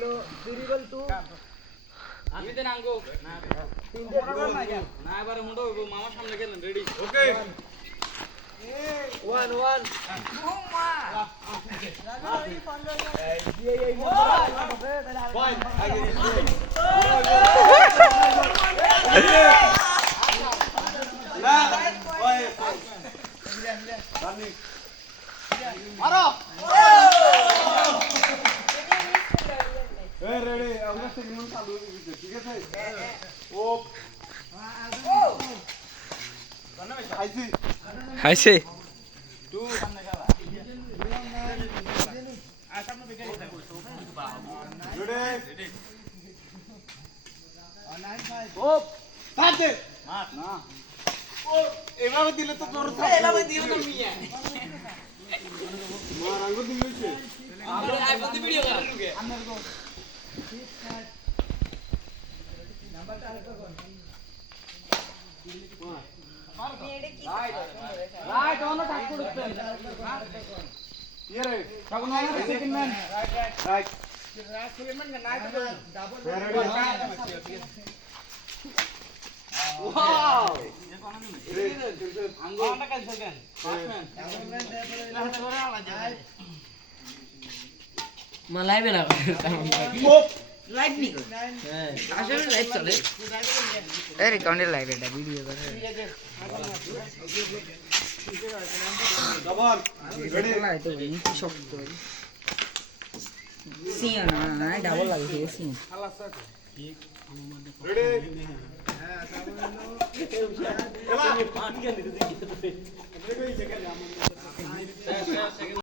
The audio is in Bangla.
হলো ভেরিয়েবল টু আমি দেন আঙ্গো তিনটে না এবারে মুন্ডো মামার সামনে গেলেন রেডি ওকে 1 1 পয়েন্ট আগে না ওই রানি মারো এই রেডি আমরা সেগমেন্ট চালু হচ্ছে ঠিক আছে ও আইসি হাইছে টু রেডি ও সাথে না ও এভাবে দিলে তো জোর থাকে এভাবে দিও না মিয়া মার আঙ্গুল দিয়েছে আমরা আইফোন দি ভিডিও করা লুকে রাইট অন টাক করতেন ইয়ে রে তখন না second man right wow ready আঙ্গো আমরা কাজ থাকেন मलाई बेला লাইট নি আসলে লাইভ চলে এই রেকর্ডে লাইভ এটা ভিডিও করে ডাবল রেডি লাইভ তো কি শক্ত সিয়া না ডাবল লাগে সিয়া রেডি